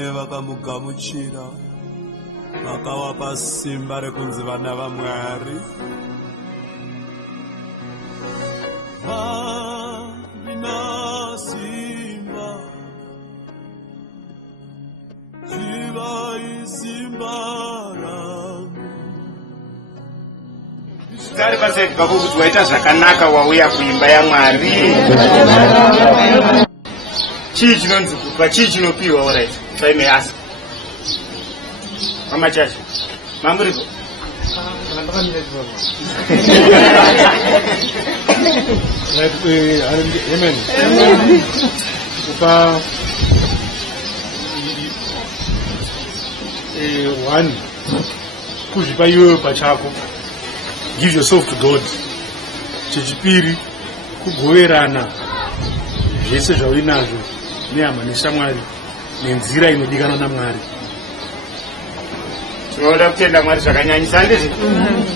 varume vakamugamuchira vakavapa simba rekunzi vana vaMwari. Havina simba jivai simba rangu. Tari basa baba kuti waita zvakanaka wauya kuimba yaMwari. Chii chinonzi kupa, chii chinopiwa? All right, if I may ask. Mama Chachi, mamuripo? Amen. Kupa one, kuzvipa iwewe pachako. Give yourself to God. Chechipiri, kugoverana zvese zvauinazvo nehama neshamwari nenzira inodikanwa naMwari. Tinoda kutenda Mwari zvakanyanyisa, handiti?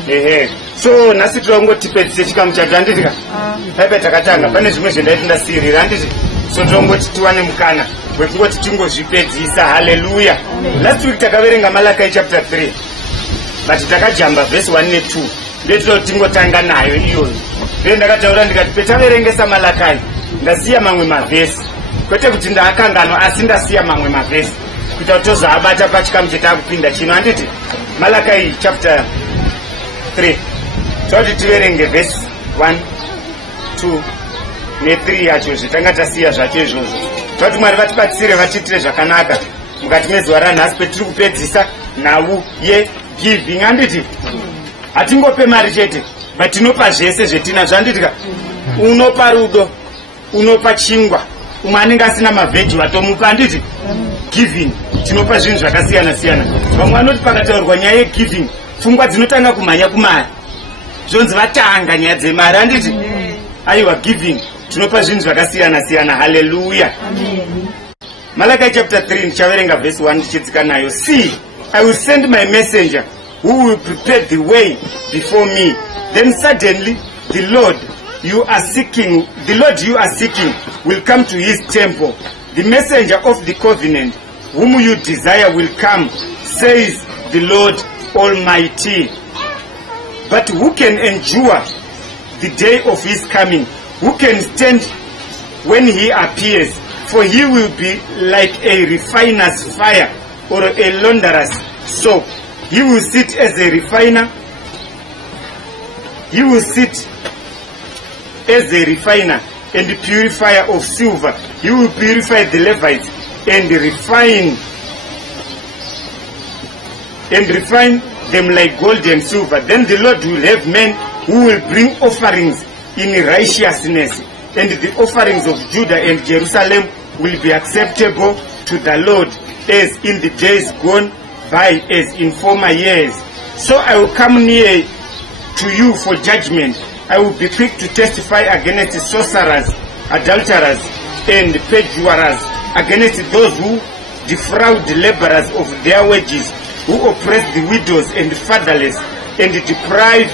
Ehe. So nhasi tirongotipedzise chikamu chatu, handiti ka? Paipa takatanga pane zvimwe zvendaiti ndasirira, handiti? So tirongoti tiwane mukana wekungoti tingozvipedzisa. Hallelujah. Last week takaverenga Malachi chapter 3. But takajamba verse 1 ne 2. Ndetino tingotanga nayo iyoyo. Ndee ndakataura ndikati petaverengesa Malachi ndasiya mamwe mavhesi. Kwete kuti ndaakangano asi ndasiya mamwe mavhesi. Kuita kuti tozoabata pachikamu chetakupinda chino, handiti? Malachi chapter 3. Toti tiverenge verse 1, 2 ne 3 yacho zvitanga tasiya zvacho izvozvo. Toti Mwari vatibatsire vatiitire zvakanaka mukati mezuva ranhasi petiri kupedzisa nhau yegiving, handiti? Hatingope mari chete, but tinopa zvese zvetinazvo, handitika? Unopa rudo, unopa chingwa, umwe anenge asina mavheji watomupa, handiti? Giving, tinopa zvinhu zvakasiyana siyana. Vamwe vanoti pakataurwa nyaya yegiving, pfungwa dzinotanga kumhanya kumari. Zvonzi vatanga nyaya dzemari, handiti? Aiwa, giving, tinopa zvinhu zvakasiyana siyana. Hallelujah. Malachi chapter 3 ndichaverenga verse 1 ndichidzika nayo. See, I will send my messenger who will prepare the way before me. Then suddenly the Lord you are seeking will come to his temple. The messenger of the covenant whom you desire will come, says the Lord Almighty. But who can endure the day of his coming? Who can stand when he appears? For he will be like a refiner's fire or a launderer's soap. He will sit as a refiner. He will sit as a refiner and the purifier of silver. He will purify the Levites and refine them like gold and silver. Then the Lord will have men who will bring offerings in righteousness, and the offerings of Judah and Jerusalem will be acceptable to the Lord, as in the days gone by, as in former years. So I will come near to you for judgment. I will be quick to testify against sorcerers, adulterers, and perjurers, against those who defraud laborers of their wages, who oppress the widows and the fatherless, and deprive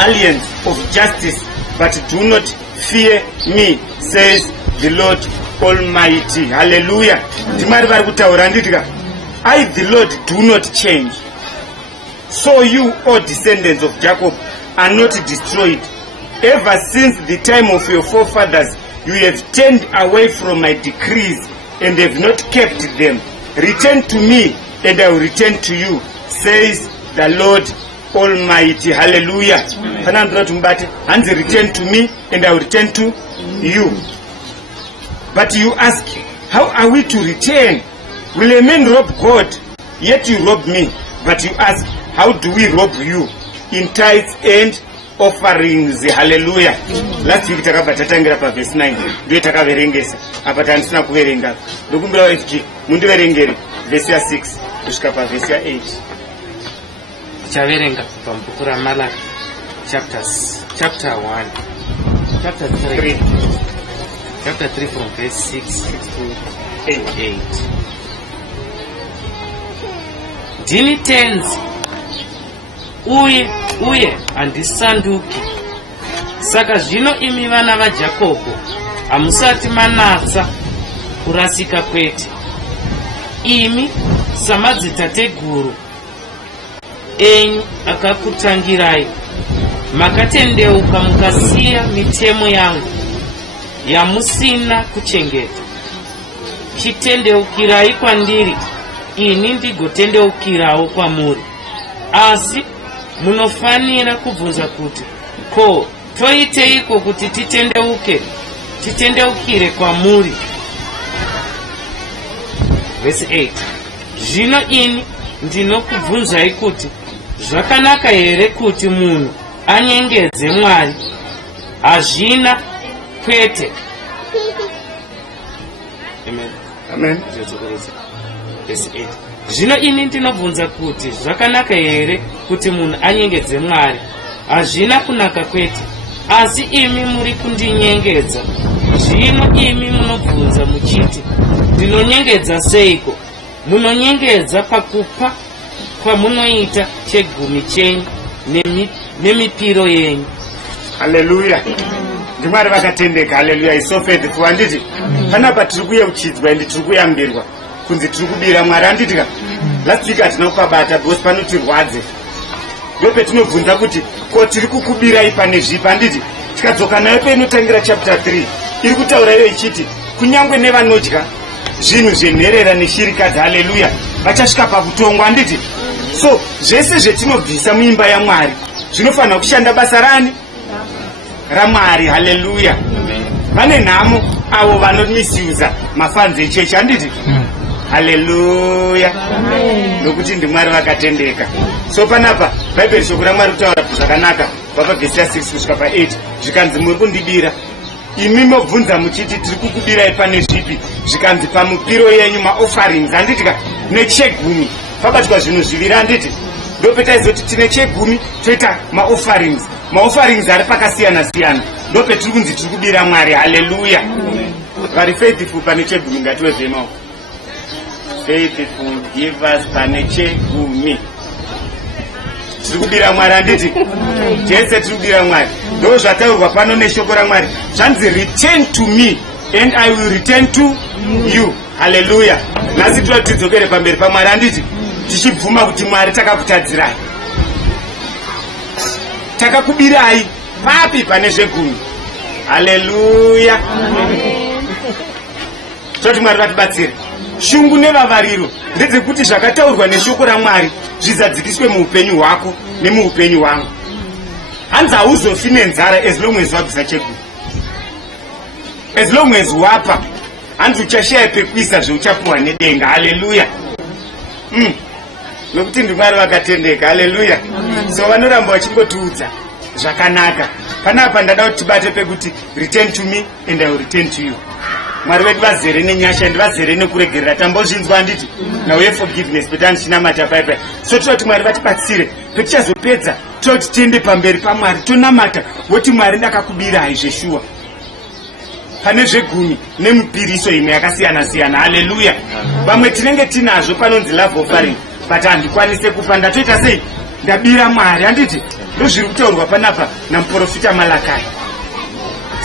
aliens of justice, but do not fear me, says the Lord Almighty. Hallelujah. I, the Lord, do not change. So you, O descendants of Jacob, are not destroyed. Ever since the time of your forefathers, you have turned away from my decrees and have not kept them. Return to me, and I will return to you, says the Lord Almighty. Hallelujah. And return to me, and I will return to you. But you ask, how are we to return? Will a man rob God? Yet you rob me. But you ask, how do we rob you? In tithes and offerings. Hallelujah. Last week takatangira pa verse 9. Ndiye takaverengesa. Apa tanisina kuverenga. Ndokumbira FG mundiverengere verse 6 kusvika pa verse 8. Chaverenga pa bhuku ra Malachi chapter 1 chapter 3 chapter 3 from verse 6 to 8. Ndini tenzi uye handisanduki. Saka zvino imi vana vaJakobho hamusati manatsa kurasika kwete. imi samadzitateguru enyu akakutangirai makatendeuka mukasiya mitemo yangu yamusina kuchengeta. Chitendeukirai kwandiri, ini ndigotendeukirawo kwamuri. Asi munofanira kubvunza kuti, ko, toiteiko kuti titendeukire kwamuri? Verse 8. Zvino ini ndinokubvunzai kuti, zvakanaka here kuti munhu anyengedze Mwari? Hazvina, kwete. Amen. Amen. Verse 8. Zvino ini ndinobvunza kuti, zvakanaka here kuti munhu anyengedze Mwari? Hazvina kunaka, kwete. Asi imi muri kundinyengedza. Zvino imi munobvunza muchiti, ndinonyengedza seiko? Munonyengedza pakupa kwamunoita chegumi chenyu nemipiro yenyu. Hallelujah. Ndimwari vakatendeka. Hallelujah. Is so faithful. Handiti panapa tiri kuyeuchidzwa ende tiri kuyambirwa kunzi tiri kubira Mwari. Handitika last week hatina kukabata because panotirwadze. Ndo petinobvunza kuti ko tiri kukubirai pane zvipi. Handiti tikadzoka nayo peinotangira chapter 3 iri kutaura iyo ichiti kunyangwe nevanodya zvinhu zvenherera neshirikadzi. Hallelujah. Vachasvika pakutongwa. Handiti so zvese zvetinobvisa muimba yaMwari zvinofanira kushanda basa rani? raMwari. Hallelujah. Vane nhamo avo vanomisuza mafanzi echechi. Handiti hallelujah. Nokuti ndiMwari vakatendeka. So panapa bhaibheri shoko raMwari kutaura zvakanaka vapa vhesi 6 kusvika pa8 zvikanzi muri kundibira. Imi mobvunza muchiti tiri kukubirai pane zvipi? Zvikanzi pamupiro yenyu, maofferings. Handitika nechegumi pabatwa zvinhu zviviri. Handiti ndopetaizoti tine chegumi toita maofferings. Maofferings ari pakasiyana siyana. Ndopetiri kunzi tiri kubira Mwari. Hallelujah. Vari faithful pane chegumi ngatiwezvemawo. Faithful givers pane chegumi. Tiri kubira Mwari. Handiti tese tiri kubira Mwari. Ndo zvataurwa pano neshoko raMwari. Zvanzi return to me and I will return to you. Hallelujah. Nasi tinoda tidzokere pamberi paMwari. Handiti tichibvuma kuti Mwari takakutadzirai, takakubirai papi pane zvegumi. Hallelujah. Toti Mwari vatibatsire. Shungu nevavariro ndedzekuti zvakataurwa neshoko raMwari zvizadzikiswe muupenyu hwako nemuupenyu hwangu. Hanzi hauzofi nenzara as long as wabvisa chegumi. As long as wapa hanzi uchashaya pekuisa zveuchapuwa nedenga. Hallelujah. Nokuti ndiMwari vakatendeka. Hallelujah. So vanoramba vachingotiudza zvakanaka. Panapa ndada kuti tibate pekuti return to me and I will return to you. Mwari vedu vazere nenyasha ende vazere nekuregerera. Tambozvinzwa handiti nauye forgiveness petanichinamata paipai. So toti Mwari vatibatsire petichazopedza toti tiende pamberi paMwari tonamata woti Mwari ndakakubirai zveshuwa pane zvegumi nemupiriso imwe yakasiyana siyana. Hallelujah. Vamwe tinenge tinazvo panonzi love offering but handikwanise kupa. Ndatoita sei? Ndabira Mwari. Handiti ndozviri kutaurwa panapa namuprofita Malakai.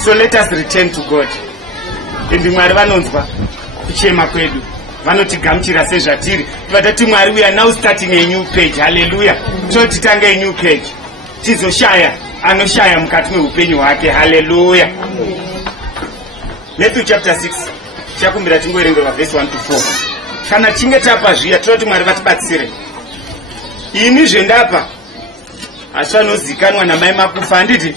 So let us return to God. Endi Mwari vanonzwa kuchema kwedu, vanotigamuchira sezvatiri. Vatati Mwari we are now starting a new page. Hallelujah. Toti tanga a new page tizoshaya anoshaya mukati meupenyu hwake. Hallelujah. Matthew chapter 6 chakumbira tingoerengerwa verse 1 to 4. Kana chinge tapa zviya toti Mwari vatibatsire. Ini zvendapa asi vanozikanwa namai makufa. Handiti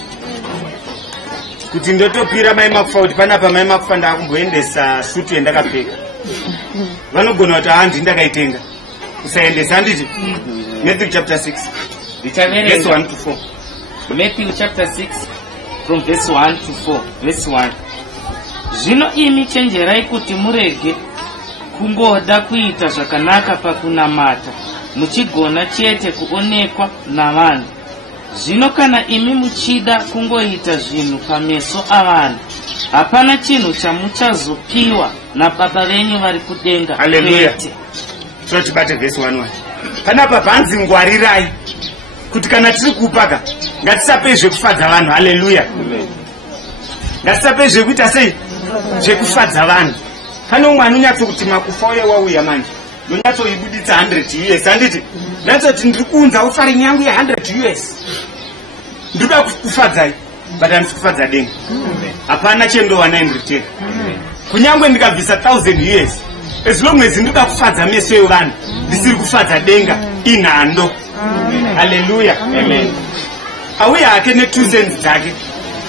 kuti ndotopira mai makufa kuti panapa mai makufa ndakumboendesa sutu yandakapfeka. Vanogona kuti handi ndakaitenga kusaendesa. Handiti Matthew chapter 6 verse 1 to 4. Matthew chapter 6 from verse 1 to 4. Verse 1. Zvino imi chenjerai kuti murege kungoda kuita zvakanaka pakunamata, muchigona chete kuonekwa navanhu. Zvino kana imi muchida kungoita zvinhu pameso avanhu, hapana chinhu chamuchazopiwa naBaba venyu vari kudenga. Hallelujah. Totibate verse 1. Panapa panzi ngwarirai kuti kana tiri kupaka ngatisape zvekufadza vanhu. Hallelujah. Ngatisape zvekuita sei? Zvekufadza vanhu. Pane umwe anonyatso kuti makufa uye wauya manje ndonyatsoibuditsa 100 US handiti ndatsoti ndiri kuunza offering yangu ye100 US ndikuda kufadzai but handisi kufadza denga hapana chendowana in return kunyangwe ndikabvisa 1000 US as long as ndikuda kufadza meso evanhu ndisiri kufadza denga inhando. Haleluya, amen. Auya hake ne2 cents dzake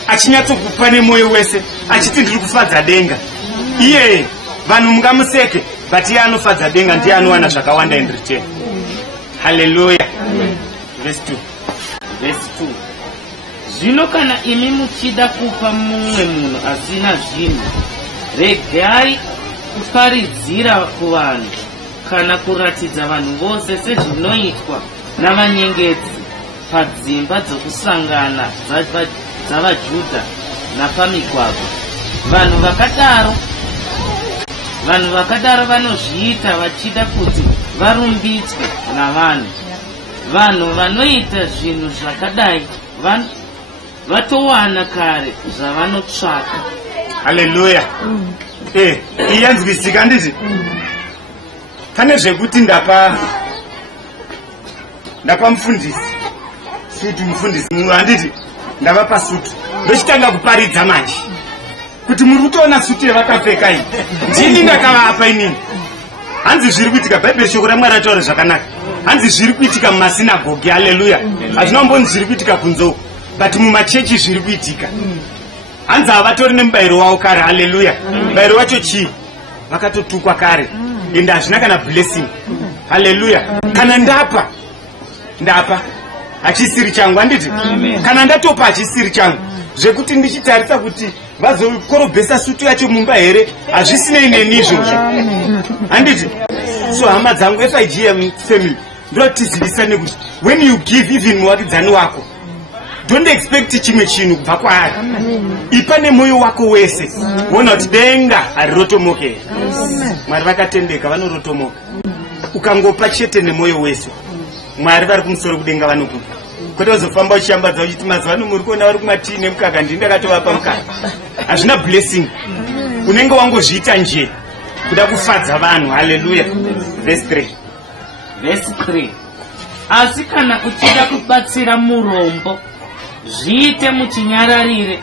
achinyatsokupa nemoyo wese achiti ndiri kufadza denga, iye vanhu mungamuseke but iye anofadza denga ndiye anowana zvakawanda in return. Haleluya. Verse 2. Zvino kana imi muchida kupa mumwe munhu asina zvinhu, regai kuparidzira kuvanhu kana kuratidza vanhu vose sezvinoitwa navanyengedzi padzimba dzokusangana dzavaJudha napamigwagwa. Vanhu vakadaro vanozviita vachida kuti varumbidzwe navanhu. Vanhu vanoita zvinhu zvakadai vatowana kare zvavanotsvaka. Haleluya. Iyanzwisika nditi pane zvekuti ndapa mufundisi sutu, mufundisi mumwe handiti ndavapa sutu ndochitanga kuparidza manje kuti muri kutoona sutu yavakapfeka iyi ndini ndakavapa inini. Hanzi zviri kuitika, bhaibheri shoko raMwari rataura zvakanaka. Hanzi zviri kuitika mumasinagogi. Haleluya. Hazvinomboni zviri kuitika kunzoko but mumachechi zviri kuitika. Hanzi havatori nemubayiro wavo kare. Haleluya. Mubayiro wacho chii? Vakatotukwa kare ende hazvina kana blessing. Haleluya. Kana ndapa hachisiri changu handiti, kana ndatopa hachisiri changu, zvekuti ndichitarisa kuti vazokorobhesa sutu yacho mumba here hazvisinei neni izvozvo handiti. So hama dzangu FIGM family ndotizivisane kuti when you give even muvakidzani wako don't expect chimwe chinhu kubva kwaari. Ipa nemoyo wako wese, wona kuti denga harirotomoke. Mwari vakatendeka vanorotomoka. Ukangopa chete nemoyo wese, Mwari vari kumusoro kudenga vanokupa. Kwete uzofamba uchishambadza uchiti mazuva ano muri kuona vari kumatii nemukaka ndini ndakatovapa mukaka. Hazvina blessing. Unenge wangozviita nje kuda kufadza vanhu. Haleluya. Verse 3. Asi kana uchida kubatsira murombo, zviite muchinyararire,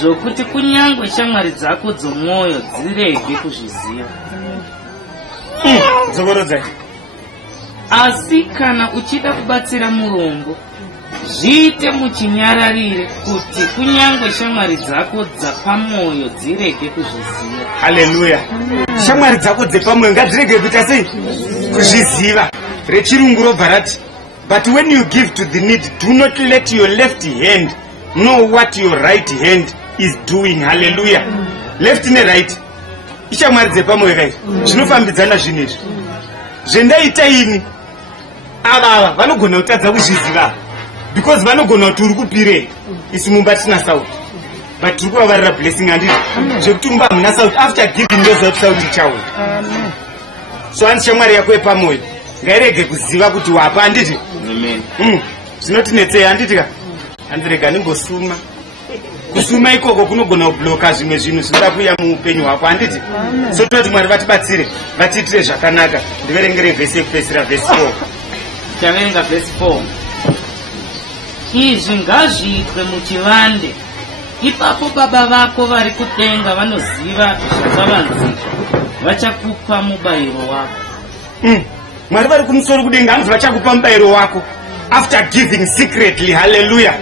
zvokuti kunyangwe shamwari dzako dzomwoyo dzirege kuzviziva. Dzokorodzai. Asi kana uchida kubatsira murombo, zviite muchinyararire, kuti kunyangwe shamwari dzako dzapamwoyo dzirege kuzviziva. Haleluya. Shamwari dzako dzepamwoyo ngadzirege kuita sei? Kuzviziva. Rechirungu robva rati, but when you give to the need, do not let your left hand know what your right hand is doing. Hallelujah. Left ne right ishamwari dzepamwoyo kai zvinofambidzana zvinhu izvi. Zvendaita ini ava vanogona kutadza kuzviziva because vanogona kuti uri kupirei. Isi mumba tisina sauti but tiri kuvavarira blessing handiti zvekuti mumba hamuna sauti. After giving ndoziva kuti sauti ichauya. So hanzi shamwari yako yepamwoyo ngairege kuziva kuti wapa handiti. Zvinotinetsei handiti ka handirega nimbosuma. Kusuma ikoko kunogona kubloka zvimwe zvinhu zvinoda kuuya muupenyu hwako handiti. So tinoti Mwari vatibatsire vatiitire zvakanaka. Ndiverengere vhesi yekupedzisira vhesi 4. Taverenga vhesi 4. Izvi ngazviitwe muchivande, ipapo baba vako vari kudenga vanoziva zvasavanzika vachakupa mubayiro wako. Mwari vari kumusoro kudenga hanzi vachakupa mubayiro wako after giving secretly. Haleluya.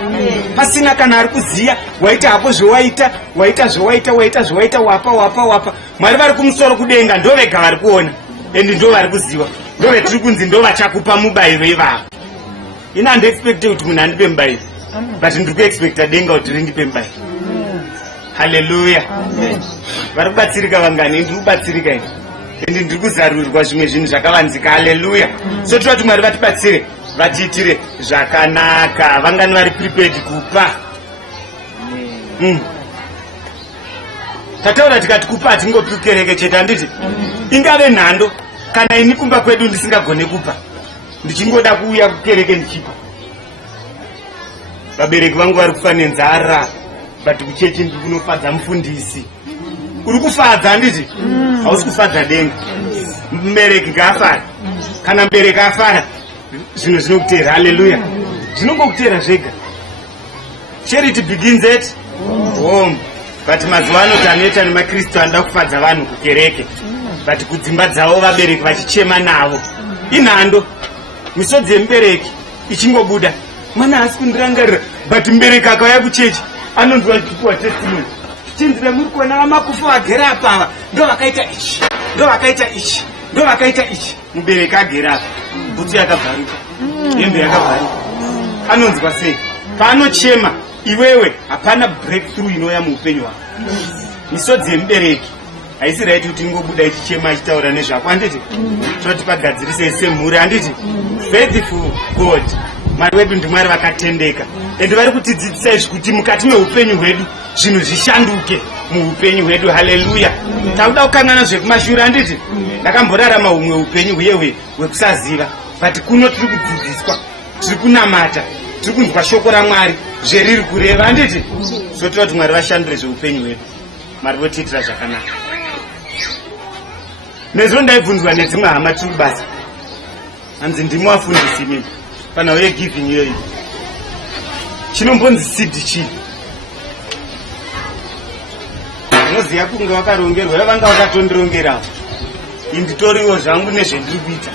Pasina kana ari kuziya waita hapo zvawaita, waita zvawaita, wapa. Mwari vari kumusoro kudenga ndovega vari kuona ende ndo vari kuziva, ndovetiri kunzi ndo vachakupa mubayiro ivavo. Ina handiexpecte kuti munhu andipe mubayiro but ndiri kuexpecta denga kuti rindipe mubayiro. Haleluya. Vari kubatsirika vangani? Ndiri kubatsirika ini ende ndiri kuzarurirwa zvimwe zvinhu zvakavanzika. Haleluya. So tiri kuti Mwari vatibatsire vatiitire zvakanaka. Vangani vari prepared kupa? Tataura tikati kupa hatingopi kereke chete handiti. Ingave nhando kana ini kumba kwedu ndisingagone kupa, ndichingoda kuuya kukereke ndichipa. Vabereki vangu vari kufa nenzara but kuchechi ndiri kunofadza mufundisi. Uri kufadza handiti? Hausi kufadza denga. mubereki ngaafara. Kana mubereki afara, zvinhu zvinokutera. Haleluya. Zvinongokutera zvega. Charity begins at home. But mazuva ano tanoita nemakristu anoda kufadza vanhu kukereke. But kudzimba dzavo vabereki vachichema navo. Inhando. Misodzi yemubereki ichingobuda. Mwana haasi kundirangarira. But mubereki akauya kuchechi anonzwa chipiwa testimony. Chinzira muri kuona vamakufu vagera apa ava. Ndo vakaita ichi. Ndo vakaita ichi. Ndo vakaita ichi. Mubereki agera apa. Bhutsu yakavharika. Hembe yakavharika. Anonzwa sei? Paanochema iwewe hapana breakthrough inouya muupenyu hwako. Misodzi yemubereki haisi raiti kuti ingobuda ichichema achitaura nezvako. Handiti toti pagadzirise semhuri. Handiti faithful God, Mwari wedu ndimwari vakatendeka, ende vari kutidzidzisa izvi kuti mukati meupenyu hwedu zvinhu zvishanduke muupenyu hwedu. Haleluya. Takuda kukangana zvekumashure. Handiti ndakamborarama humwe upenyu huye hwekusaziva, but kuno tiri kudzidziswa, tiri kunamata, tiri kunzwa shoko raMwari zveriri kureva. Handiti sotoda kuti Mwari vashandure zveupenyu hwedu. Mwari votiitira zvakanaka. Nezuro ndaibvunzwa nedzimwe hama tiri kubasa, hanzi ndimi wafundisi mimi panhau yegiving iyoyi. Chinombonzi seed chii? Unoziva kunge wakarongerwa, ivo vanga vakatondirongerawo. Inditoriwo zvangu nezvendiri kuita.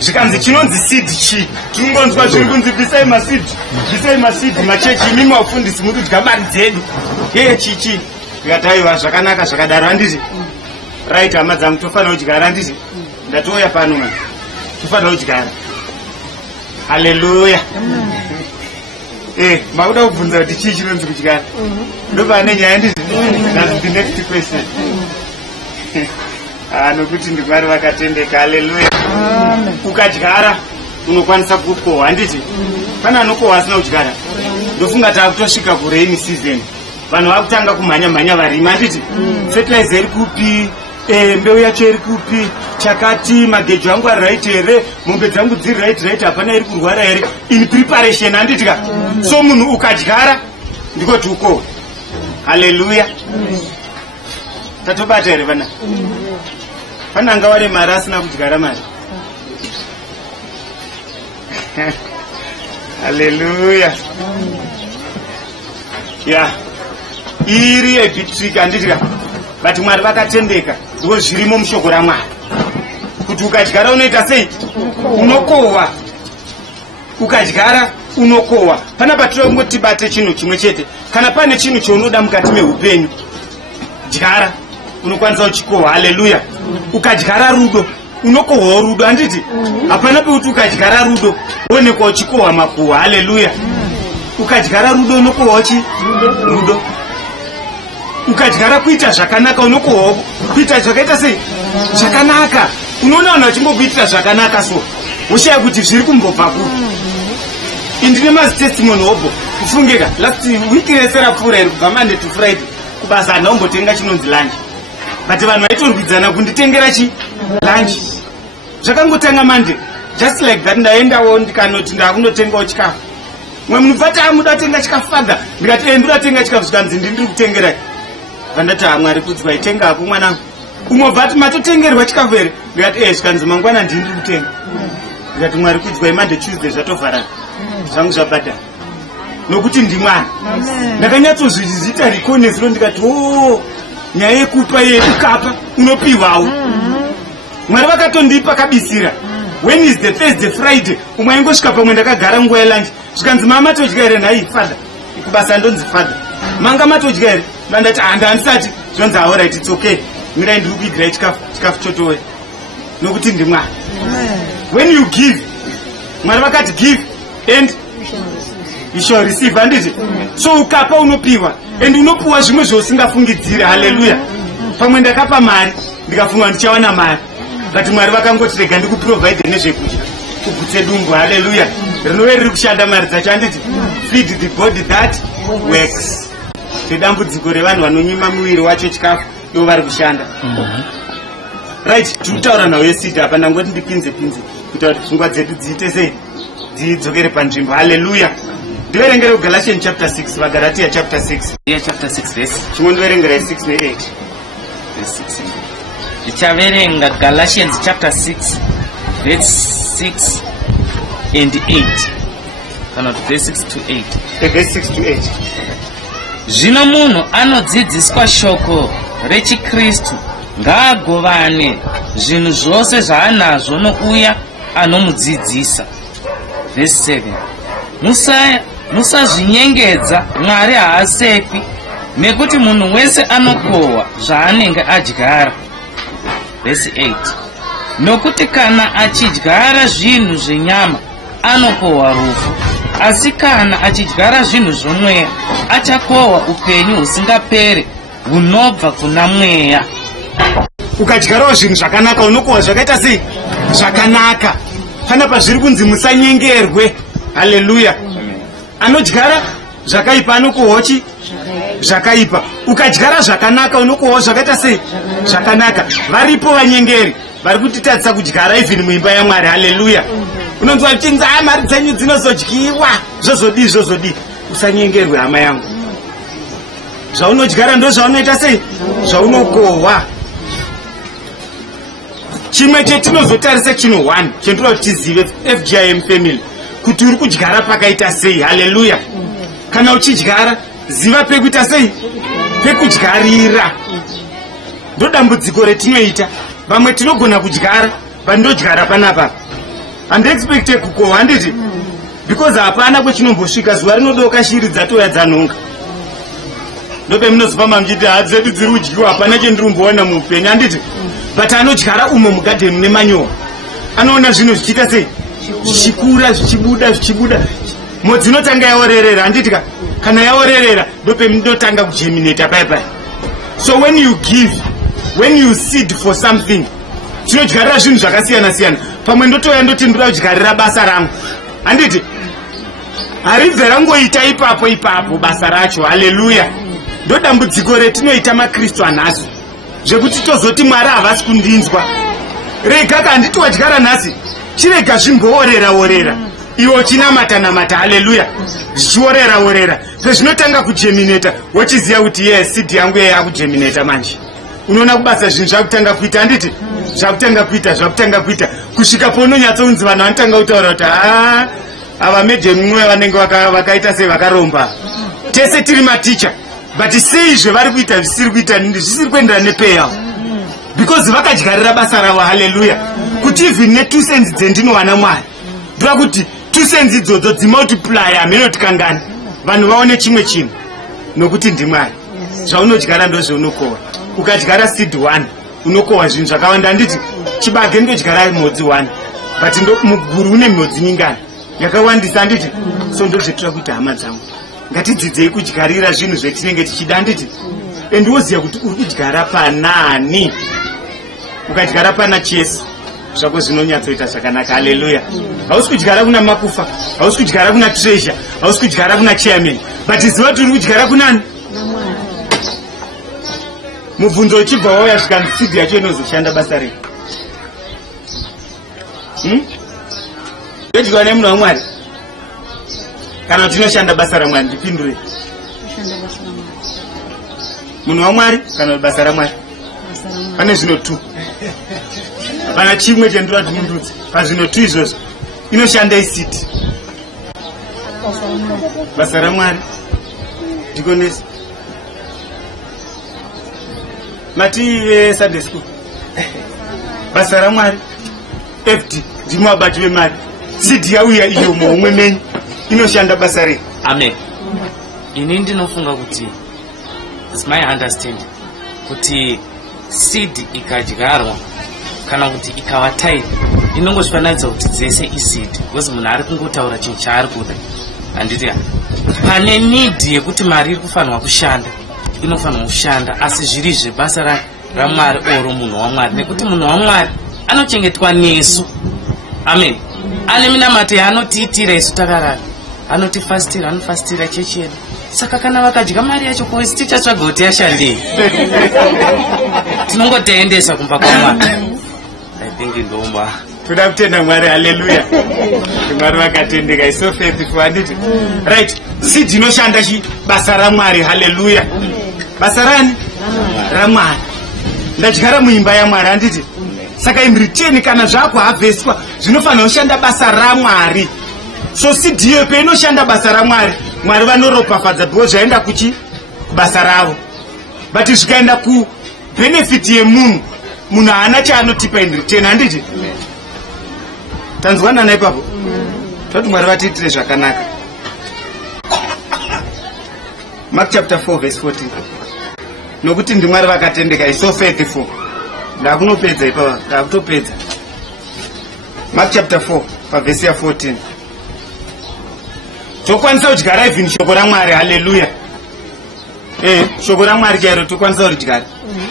Zvikanzi chinonzi seed chii? Tinongonzwa zviri kunzi bvisai maseed machechi, imimi wafundisi muri kudya mari dzedu. Yeye chichi? Ndikati aiwa zvakanaka zvakadaro. Handiti right, hama dzangu tofanira kudyara. Handiti ndatouya pano mani, tofanira kudyara. Haleluya. Makuda kubvunza kuti chii chinonzi kudyara? Ndopane nyaya. Handiti that's the next question. Nokuti ndiMwari vakatendeka. Haleluya. Ukadyara unokwanisa kukohwa. Handiti pana anokohwa asina kudyara. Ndofunga taakutosvika kurainy season, vanhu vakutanga kumhanya varima. Handiti fertilizer iri kupi, mbeu yacho iri kupi, chakati, magejo angu ari right here, mombe dzangu dziri right, hapana iri kurwara here, in preparation. Handiti ka so munhu ukadyara ndikoti ukohwe. Haleluya. Tatobata here vana? Pana anga wane mari asina kudyara mari? Haleluya. Ya iri ebitrika. Handiti ka but Mwari vakatendeka, ndiko zvirimo mushoko raMwari kuti ukadyara unoita sei? Unokohwa. Ukadyara unokohwa. Pana patinongoti bate chinhu chimwe chete. Kana pane chinhu chaunoda mukati meupenyu, dyara, unokwanisa kuchikohwa. Haleluya. Ukadyara rudo, unokohwawo rudo. Handiti hapana pekuti ukadyara rudo uonekwa uchikohwa makuhwa. Haleluya. Ukadyara rudo unokohwawo chi? Rudo. Ukadyara kuita zvakanaka unokohwawo kuita zvakaita sei? Zvakanaka. Unoona vanhu vachingokuitira zvakanaka, so ushaya kuti zviri kumbobva kupi. Indine mazitestimony obho kufungika last week rese rapfuura iri kubva Monday to Friday kubasa handaumbotenga chinonzi lunch, but vanhu vaitorwidzana kunditengera chi lunch. Zvakangotanga Monday just like that, ndaendawo ndikanoti ndakundotengawo chikafu. Mwe munhu bvati amuda kutenga chikafu fadha, ndikati ndiri kutenga chikafu, zvikanzi ndiri kutengerai. Vandati Mwari kudzwa itengako mwanangu. Umwe bvati matotengerwa chikafu here, ndikati zvikanzi mangwana ndiri kutenga. Ndikati Mwari kudzwa Monday Tuesday zvatovharana, zvangu zvabhadhara nokuti ndimwana. Ndakanyatsozviita rikoneziro, ndikati nyaya yekupa ukapa unopiwawo. Mwari vakatondipa kabisira. When is the Thursday Friday, umwe aingosvika pamwe ndakagara nguva yelunch, zvikanzi mama matodya here? Nhai fadha, kubasa ndonzi fadha. Manga matodya here? Vandati handisati. Zvonzi alright, it's okay, mirai ndiri kuigirai chikafu chotowe nokuti ndimwana. When you give, Mwari vakati give and you shall receive. Handiti so ukapa unopiwa, and unopiwa zvimwe zvausingafungidzire. Haleluya. Pamwe ndakapa mari ndikafunga ndichawana mari, but Mwari vakangoti rega ndikuprovide nezvekudya kugutse dumbu. Haleluya. Rinove riri kushanda mari dzacho. Handiti feed the body that works. Dambudziko revanhu vanonyima muviri wacho chikafu ivo vari kushanda. Right, tiri kutaura nhau yeseed apa, ndangoti ndipinze kuita kuti pfungwa dzedu dziite sei, dzidzokere panzvimbo. Haleluya. Ndiverengere kuGalatian chapter 6, vaGalatia chapter 6. Yeah, chapter 6 verse. Chimwe ndiverengera 6 ne 8. Verse 6. Tichaverenga Galatians chapter 6 verse 6 and 8. Kana verse 6 to 8. Verse 6 to 8. Zvino munhu anodzidziswa shoko rechiKristu ngaagovane zvinhu zvose zvaanazvo nouya anomudzidzisa. Verse 7. Musazvinyengedza, Mwari haasekwi, nekuti munhu wese anokohwa zvaanenge adyara. Verse 8. Nokuti kana achidyara zvinhu zvenyama anokohwa rufu, asi kana achidyara zvinhu zvomweya achakohwa upenyu husingaperi hunobva kuna mweya. Ukadyarawo zvinhu zvakanaka unokohwa zvakaita sei? Zvakanaka. Panapa zviri kunzi musanyengerwe. Haleluya. Anodyara zvakaipa anokohwa chi? Zvakaipa. Ukadyara zvakanaka unokohwa zvakaita sei? Zvakanaka. Varipo vanyengeri vari kutitadzisa kudyara even muimba yaMwari. Haleluya. Unonzwa uchinzi mari dzenyu dzinozodyiwa. Zvozodi. Usanyengerwe hama yangu. Zvaunodyara ndo zvaunoita sei? Zvaunokohwa. Chimwe chetinozotarisa chino 1 chendinoda kuti tizive FGIM family kuti uri kudyara pakaita sei. Haleluya. Kana uchidyara ziva pekuita sei? Pekudyarira. Ndo dambudziko retinoita. Vamwe tinogona kudyara vandodyara panapa. And expect kukohwa handiti? Because hapana kwechinombosvika zuva rinodoka shiri dzatoya dzanhonga. Ndope munozofamba muchiti hadzi dzedu dziri kudyiwa hapana chendirikumboona muupenyu handiti? But anodyara umo mugadheni nemanyowa. Anoona zvinhu zvichiita sei? Zvichikura, zvichibuda. Modzi inotanga yaorerera handitika? Kana yaorerera ndope munotanga kujeminata paya. So when you give, when you seed for something, tinodyarira zvinhu zvakasiyana. Pamwe ndotoya ndoti ndira kudyarira basa rangu. Handiti? Haribve rangoita ipapo basa racho. Haleluya. Ndo dambudziko retinoita maKristu anhasi. Zvekuti tozoti Mwari havasi kundinzwa. Rega kanditi wadyara nhasi, chirega zvimboorera. Iwo chinamata. Haleluya. Zvichiorera. Pezvinotanga kujeminata, wochiziya kuti yes, seed yangu yakujeminata manje. Unoona kubasa zvinhu zvakutanga kuita handiti? Zvakutanga kuita. Kusvika paunonyatsounzi vanhu vanotanga kutaura kuti ava meje mumwe vanenge vakaita sei vakaromba. Tese tiri maticha. But sei zvevari kuita zvisiri kuita zvisiri kuenderana nepeya. Because vakadyarira basa ravo. Haleluya. Kuti even ne 2 cents dzendinowana Mwari, ndoda kuti 2 cents idzodzo dzimultiply amenoti kangani vanhu vaone chimwe chinhu nokuti ndimwari. Zvaunodyara ndozvaunokohwa. Ukadyara seed 1 unokohwa zvinhu zvakawanda handiti? Chibage ndodyara modzi 1 but ndo muguru une modzi nyingana yakawandisa handiti? So ndozvetira kuti hama dzangu ngatidzidzei kudyarira zvinhu zvetinenge tichida handiti? And woziya kuti uri kudyara panani. Ukadyara pana Jesu zvako zvinonyatsoita zvakanaka. Haleluya. Hausi kudyara kuna Makufa, hausi kudyara kuna Treasure, hausi kudyara kuna Chairman, but ziva kuti uri kudyara kunani? Mubvunzo uchibva wauya svika seed yacho inozoshanda basa rei? Ndodyarwa nemunhu waMwari kana kuti inoshanda basa raMwari? Ndipindure. Munhu waMwari kana basa raMwari? Pane zvino 2. Pana chimwe chendinoda kuti mundudze. Pazvino 2 izvozvo inoshanda seed. Basa raMwari ndikonesa. Mati Sunday school. Basa raMwari FD ndimo abati vemari. Seed yauya iyo muumwe menyu inoshanda basa rei? Amen. Ini ndinofunga kuti it's my understanding kuti seed ikadyarwa kana kuti ikava type inongozvifananidza kuti dzese iseed, because munhu ari kungotaura chinhu chaari kuda handiti? Pane need yekuti mari iri kufanirwa kushanda, inofanirwa kushanda, asi zviri zvebasa raMwari oro munhu waMwari, nekuti munhu waMwari anochengetwa nesu. Amen. Ane minamato yaanotiitira isu takarara, anotifastira, anofastira chechena. Saka kana vakadya mari yacho koisi tichatsvaga kuti yashandei? Tinongoteendesa kumba kwaMwari. I think ndomba toda kutenda Mwari. Haleluya. Mwari vakatendeka, is so faithful handiti? Right. Seed inoshanda basa raMwari. Haleluya. Basa rani? raMwari. ndadyara muimba yaMwari handiti. Saka in return kana zvakuhavheswa zvinofanira kushanda basa raMwari. So seed iyo peinoshanda basa raMwari, Mwari vanoropafadza because zvaenda kubasa ravo. But zvikaenda kubenefit yemunhu, munhu haana chaanotipa in return handiti. Tanzwanana ipapo. Toti Mwari vatiitire zvakanaka. Mark chapter 4 verse 14. Nokuti ndiMwari vakatendeka, is so faithful. Ndakunopedza ipapo, ndakutopedza. Mark chapter 4 verse 14. Tokwanisa kudyara even shoko raMwari. Hallelujah. Shoko raMwari chairo tokwanisa kudyara.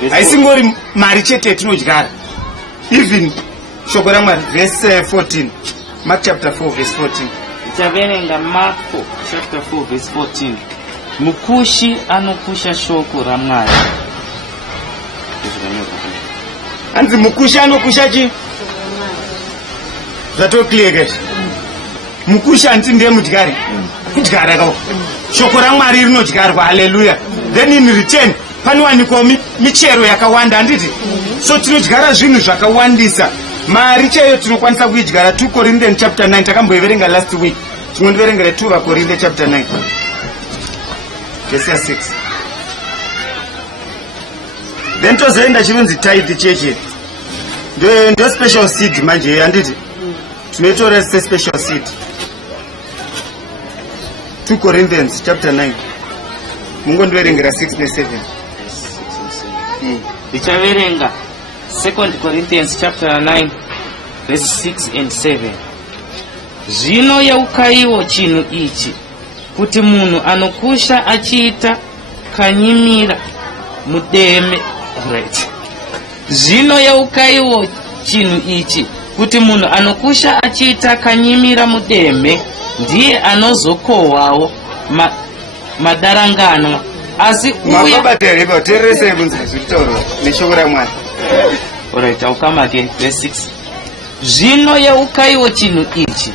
Haisingori mari chete tinodyara. Even shoko raMwari verse 14. Mark chapter 4 verse 14. Taverenga Mark chapter 4 verse 14. Mukushi anokusha shoko raMwari. Anzi mukushi anokusha chi? Zvatoclear guys. Mukushi anti ndiye mudyari. Kudyara kawo. Shoko raMwari rinodyarwa. Hallelujah. Then in return panowanikwa michero yakawanda handiti. So tinodyara zvinhu zvakawandisa. Mari chaiyo tinokwanisa kuidyara. 2 Corinthians chapter 9 takamboiverenga last week. Tinondiverengera 2 Corinthians chapter 9 verse 6. Then tozoenda chinonzi tithe cheche. Ndo special seed manje handiti. Tinoitora special seed. 2 Corinthians chapter 9. Mungondiverengera 6 and 7. Ndichaverenga 2 Corinthians chapter 9 verse 6 and 7. Zvino yaukaiwo chinhu ichi, kuti munhu anokusha achiita kanyimira mudeme. Right. Zvino yaukaiwo chinhu ichi, kuti munhu anokusha achiita kanyimira mudeme, ndiye anozokohwawo madaranganwa. Asi uya terese munzazvitoro neshoko raMwari. Alright, I'll come again. Verse 6. Zvino yaukaiwo chinhu ichi,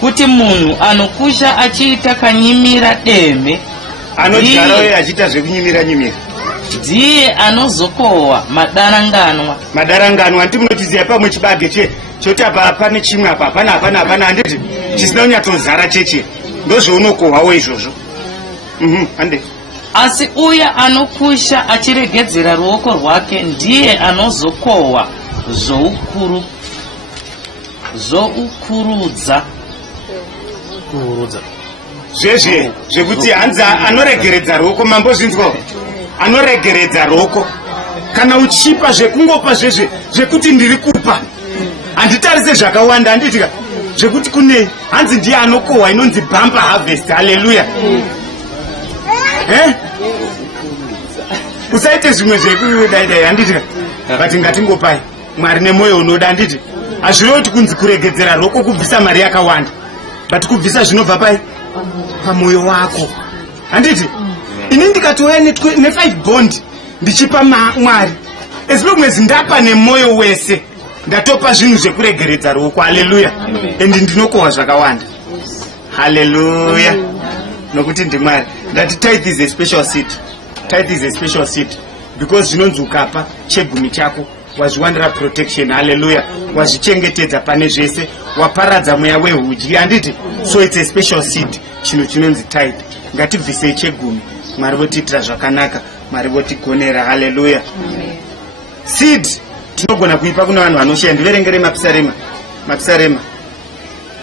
kuti munhu anokusha achiita kanyimira deme, anodyara achiita zvekunyimira nyimira, ndiye anozokohwa madaranganwa. Madaranganwa ndimonotiziya pamwe chibage choti apa pane chimwe apa hapana handiti chisina kunyatozara cheche. Ndozvaunokohwawo izvozvo. Hande. Asi uya anokusha achiregedzera ruoko rwake ndiye anozokohwa zvoukurudza. Zvezve zvekuti hanzi anoregeredza ruoko. Mambo zvinzwa, anoregeredza ruoko. Kana uchipa zvekungopa zvezve zvekuti ndiri kupa, handitarise zvakawanda handitika, zvekuti kune hanzi ndiye anokohwa, inonzi bumper harvest. Hallelujah. Usaite zvimwe zvekudaidai handitika, but ngatingopai Mwari nemwoyo unoda handiti. Hazvirevo kuti kunzi kuregedzera ruoko kubvisa mari yakawanda, but kubvisa zvinobva pai pamwoyo wako handiti. Ini ndikatouya ne5 bond ndichipa Mwari, as long as ndapa nemwoyo wese ndatopa zvinhu zvekuregeredza ruoko. Hallelujah. And ndinokohwa zvakawanda. Hallelujah. Nokuti ndiMwari. That tithe is a special seed. Tithe is a special seed because zvinonzi ukapa chegumi chako wazviwanira protection. Hallelujah. Wazvichengetedza pane zvese, waparadza mweya wehudyi handiti. So it's a special seed. Chinhu chinonzi tithe. Ngatibvisei chegumi. Mwari votiitira zvakanaka, Mwari votigonera. Hallelujah. Seed tinogona kuipa kuna vanhu vanoshaya. Ndiverengere Mapisarema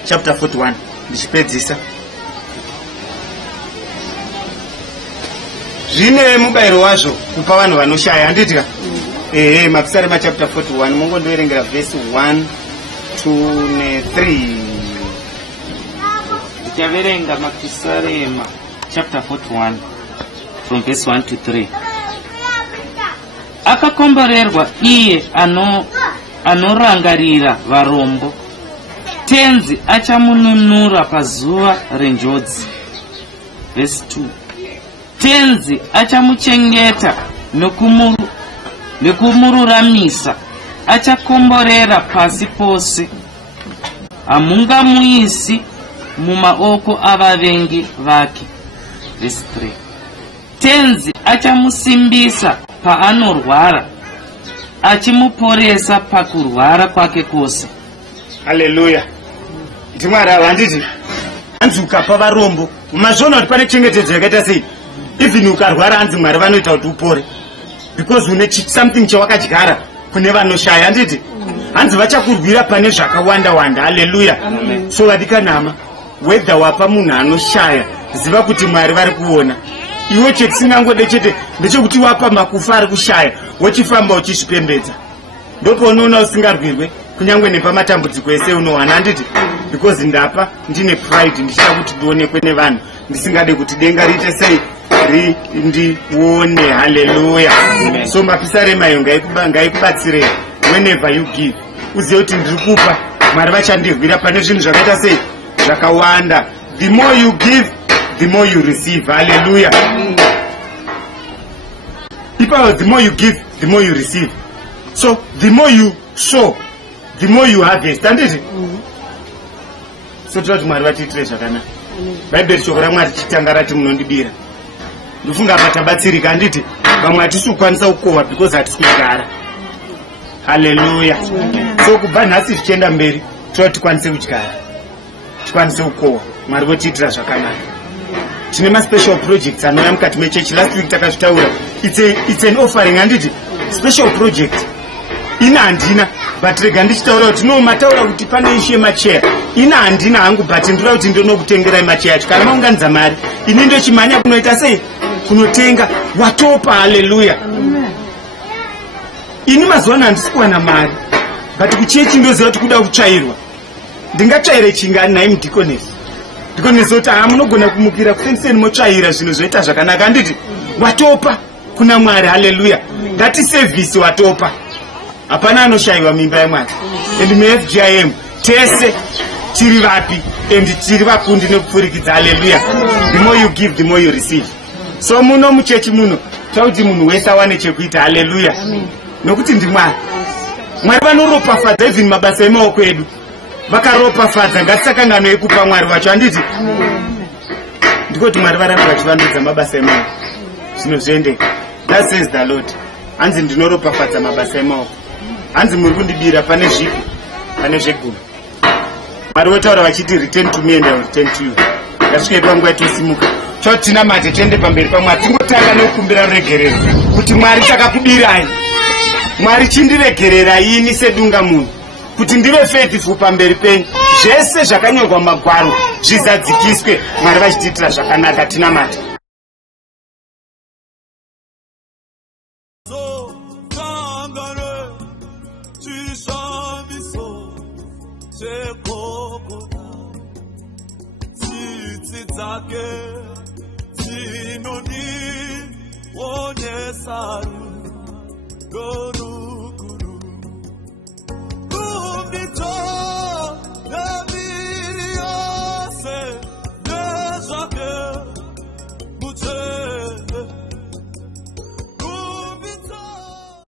chapter 41 ndichipedzisa. Zvine mubayiro wazvo kupa vanhu vanoshaya handitika. Mapisarema chapter 41 mungondiverengera verse 1 to 3. Ndichaverenga Mapisarema chapter 41 from verse 1 to 3. Akakomborerwa iye anorangarira varombo, tenzi achamununura pazuva renjodzi. Verse 2. Tenzi achamuchengeta nekumururamisa, achakomborera pasi pose, hamungamuisi mumaoko avavengi vake. Verse 3. Tenzi achamusimbisa paanorwara, achimuporesa pakurwara kwake kwose. Haleluya. Ndimwari handiti hanzi ukapa varombo mazvona kuti pane chengetedzo yakaita sei, even ukarwara hanzi Mwari vanoita kuti upore because une something chawakadyara kune vanoshaya. Handiti hanzi vachakurwira pane zvakawanda wanda. Haleluya. So vadikanama, whether wapa munhu anoshaya, ziva kuti Mwari vari kuona. Iwe chetisingangode chete ndechekuti wapa makufa ari kushaya wochifamba uchizvipembedza, ndopaunoona usingarwirwe kunyange nepamatambudziko ese unowana. Handiti because ndapa ndine pride, ndichida kuti ndionekwe nevanhu, ndisingade kuti denga riite sei ndione. Haleluya. So mapisarema ayo ngaikubatsire whenever you give, uzive kuti ndiri kupa, Mwari vachandirwira pane zvinhu zvakaita sei zvakawanda. The more you give, the more you receive. Hallelujah. People, the more you give, the more you receive. So the more you sow, the more you harvest. Handiti? So toti Mwari vatiitire zvakanaka. Bhaibheri shoko raMwari chitanga rati munondibira. Ndofunga patabatsirika. Handiti vamwe hatisi kukwanisa kukohwa because hatisi kudyara. Hallelujah. So kubva nhasi tichienda mberi toti tikwanise kudyara, tikwanise kukohwa, Mwari votiitira zvakanaka. Tine ma-special projects anouya mukati mechechi. Last week takazvitaura. It's an offering. Handiti special project ina handina, but rega ndichitaura kuti no, mataura kuti pane ishu yemacheya. Ina handina hangu, but ndinoda kuti ndinokutengerai macheya acho. Kana maunganidza mari, ini ndochimhanya kunoita sei, kunotenga watopa. Haleluya. Ini mazuva ano handisi kuwana mari, but kuchechi ndoziva kuti kuda kutsvairwa. Ndingatsvaire chingani naye mudikonesi? Ndikonesi kuti munogona kumukira kusendiseni motsvaira zvinhu zvoita zvakanaka. Handiti watopa kuna Mwari. Haleluya. Ngatisevhisi watopa. Hapana anoshayiwa mimba yaMwari. And muFGIM tese tiri vapi and tiri vakundi nekupfurikidza. Haleluya. The more you give, the more you receive. So muno muchechi muno tauti munhu wese awane chekuita. Haleluya. Nokuti ndiMwari. Mwari vanoropafadza even mabasa emaoko edu, vakaropafadza. Ngatisakangano yekupa Mwari wacho. Handiti ndikoti Mwari varamba vachivandudza mabasa emaoko, zvino zviendeka. That says the Lord. Hanzi ndinoropafadza mabasa emaoko. Hanzi muri kundibira pane zvipi, pane zvegumi. Mwari votaura vachiti return to me and I will return to you. Ngasvikaitwa nguva yatosimuka toti tinamate tiende pamberi paMwari. Tingotanga nekukumbira ruregerero kuti Mwari takakubirai, Mwari chindiregererai ini sedunga munhu kuti ndive faithful pamberi penyu, zvese zvakanyorwa mumagwaro zvizadzikiswe. Mwari vachitiitira zvakanaka. Tinamate. Zinoni, Onesaru, Goru.